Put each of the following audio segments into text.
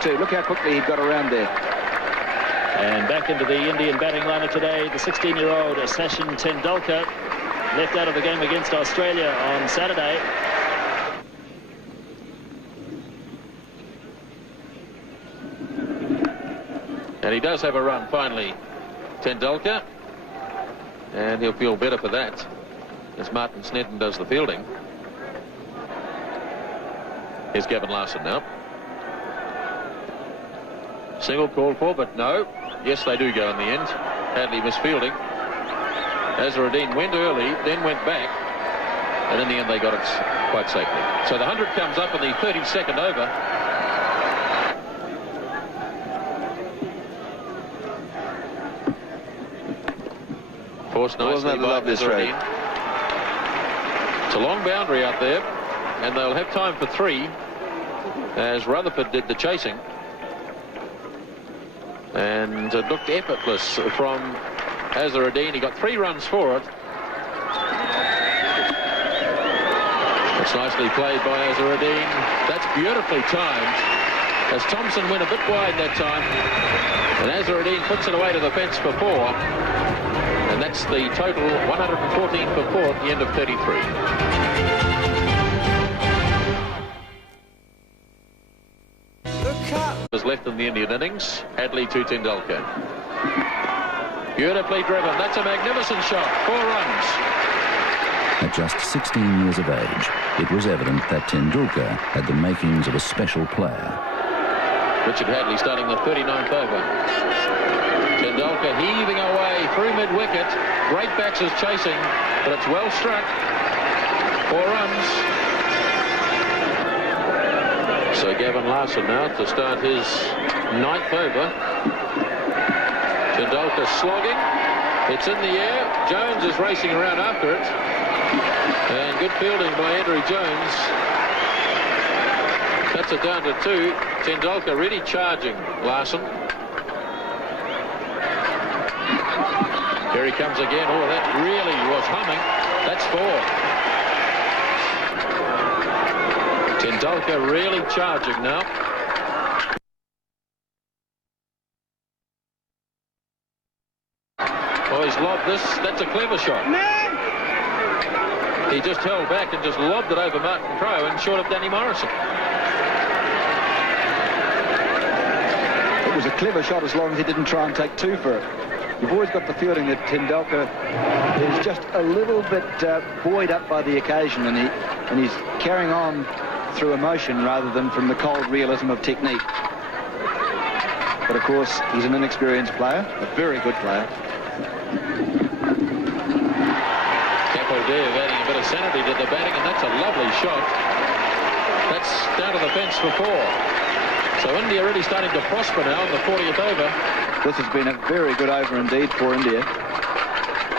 too. Look how quickly he got around there. And back into the Indian batting lineup today, the 16-year-old Sachin Tendulkar, left out of the game against Australia on Saturday. And he does have a run finally, Tendulkar, and he'll feel better for that as Martin Snedden does the fielding. Here's Gavin Larson now. Single called for, but no. Yes, they do go in the end. Hadley misfielding. Azharuddin went early, then went back, and in the end they got it quite safely. So the 100 comes up in the 32nd over. Forced nicely by Azharuddin. It's a long boundary out there, and they'll have time for 3, as Rutherford did the chasing. And it looked effortless from Azharuddin. He got 3 runs for it. It's nicely played by Azharuddin. That's beautifully timed, as Thompson went a bit wide that time, and Azharuddin puts it away to the fence for 4. And that's the total, 114 for 4 at the end of 33. Was left in the Indian innings. Hadley to Tendulkar. Beautifully driven. That's a magnificent shot. 4 runs. At just 16 years of age, it was evident that Tendulkar had the makings of a special player. Richard Hadley starting the 39th over. Tendulkar heaving away through mid-wicket. Great backs is chasing, but it's well struck. 4 runs. So Gavin Larson now to start his 9th over. Tendulkar slogging. It's in the air. Jones is racing around after it. And good fielding by Andrew Jones. That's it down to 2. Tendulkar really charging Larson. Here he comes again. Oh, that really was humming. That's 4. Tendulkar really charging now. Oh, he's lobbed this. That's a clever shot. He just held back and just lobbed it over Martin Crowe and short of Danny Morrison. It was a clever shot as long as he didn't try and take 2 for it. You've always got the feeling that Tendulkar is just a little bit buoyed up by the occasion, and he's carrying on through emotion rather than from the cold realism of technique. But of course, he's an inexperienced player, a very good player. Kapildev adding a bit of sanity to the batting, and that's a lovely shot. That's down to the fence for 4. So India really starting to prosper now in the 40th over. This has been a very good over indeed for India,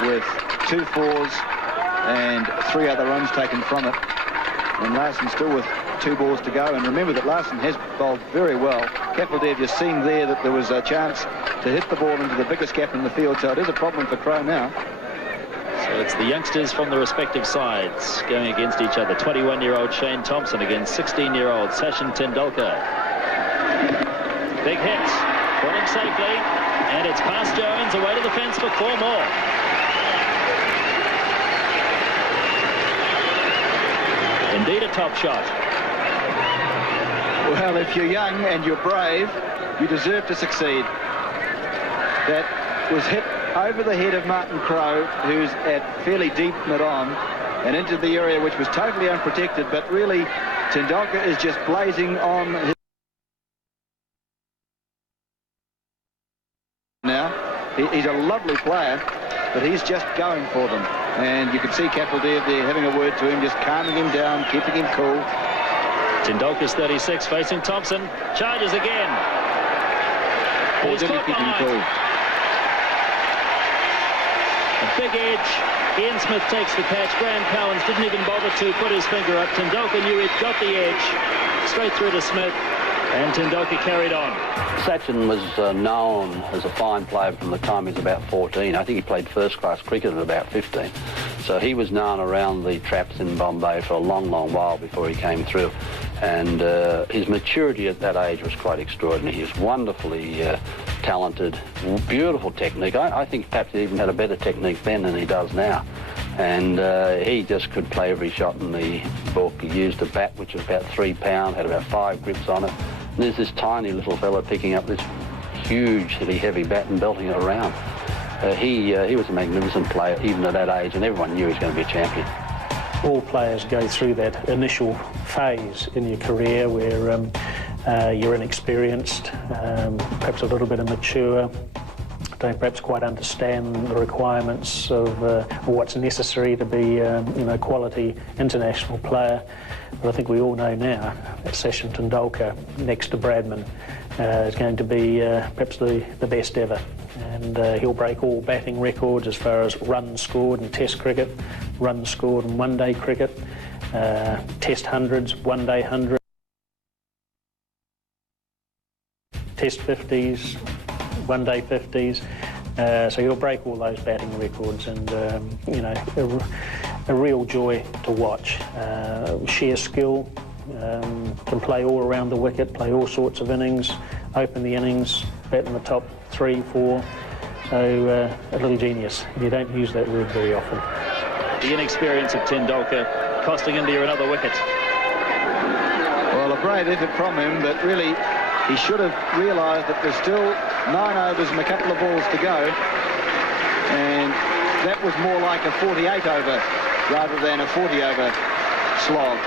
with 2 4s and 3 other runs taken from it. And Larson still with 2 balls to go. And remember that Larson has bowled very well. Kapildev, you've seen there that there was a chance to hit the ball into the biggest gap in the field. So it is a problem for Crowe now. So it's the youngsters from the respective sides going against each other. 21-year-old Shane Thompson against 16-year-old Sachin Tendulkar. Big hit. Caught him safely. And it's past Jones, away to the fence for 4 more. Indeed a top shot. Well, if you're young and you're brave, you deserve to succeed. That was hit over the head of Martin Crowe, who's at fairly deep mid-on, and into the area which was totally unprotected, but really Tendulkar is just blazing on his... Now, he's a lovely player, but he's just going for them. And you can see Kapildev there having a word to him, just calming him down, keeping him cool. Tendulkar's 36, facing Thompson. Charges again. Or did he keep him cool? A big edge. Ian Smith takes the catch. Graham Cowans didn't even bother to put his finger up. Tendulkar knew he'd got the edge. Straight through to Smith. And Tendulkar carried on. Sachin was known as a fine player from the time he was about 14. I think he played first-class cricket at about 15. So he was known around the traps in Bombay for a long, long while before he came through. And his maturity at that age was quite extraordinary. He was wonderfully talented, beautiful technique. I think perhaps he even had a better technique then than he does now. And he just could play every shot in the book. He used a bat which was about 3 pounds, had about 5 grips on it. And there's this tiny little fella picking up this hugely heavy bat and belting it around. He was a magnificent player even at that age, and everyone knew he was going to be a champion. All players go through that initial phase in your career where you're inexperienced, perhaps a little bit immature, don't perhaps quite understand the requirements of what's necessary to be a quality international player. But I think we all know now that Sachin Tendulkar, next to Bradman, is going to be perhaps the best ever. And he'll break all batting records as far as runs scored in Test cricket, runs scored in one-day cricket, Test hundreds, one-day hundreds, Test 50s, one-day 50s. So he'll break all those batting records, and a real joy to watch. Sheer skill, can play all around the wicket, play all sorts of innings, open the innings, bat in the top 3, 4. So a little genius. You don't use that word very often. The inexperience of Tendulkar costing India another wicket. Well, a brave effort from him, but really he should have realised that there's still 9 overs and a couple of balls to go, and that was more like a 48 over rather than a 40 over slog.